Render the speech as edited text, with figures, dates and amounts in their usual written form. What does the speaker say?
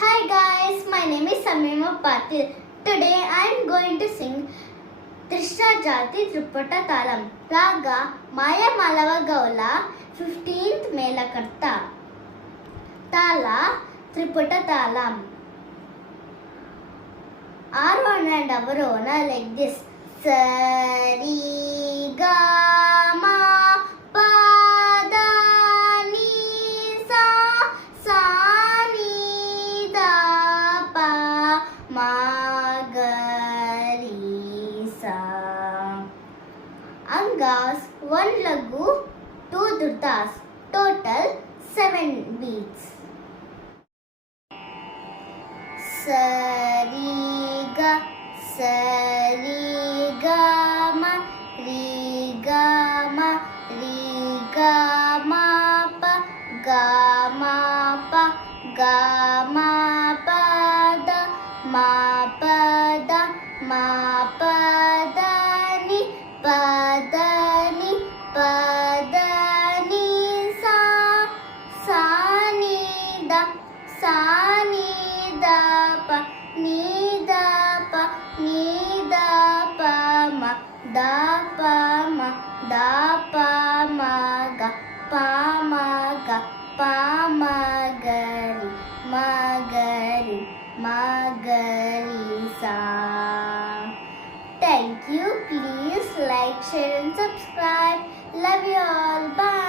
Hi guys, my name is Samima Patil. Today I am going to sing Trishna Jati Tripata Talam. Raga Maya Malava Gaula 15th Melakarta. Tala Tripata Talam. Arona and Avarona like this. Sari ga ma pa da ni sa sa ni da pa ma ga ri sa. Angas 1 lagu, 2 drutas. Total 7 beats. Sariga Sariga ma Riga ma Riga ma pa Ga ma pa Ga ma pa da Ma pa da Ma pa da ni Pa da ni Pa da ni sa Sa ni da Sa ni da pa ni da pa ni da pa ma da pa ma da pa ma ga pa ma ga pa ma ga ri ma ga ri sa. Thank you. Please like, share and subscribe. Love you all. Bye.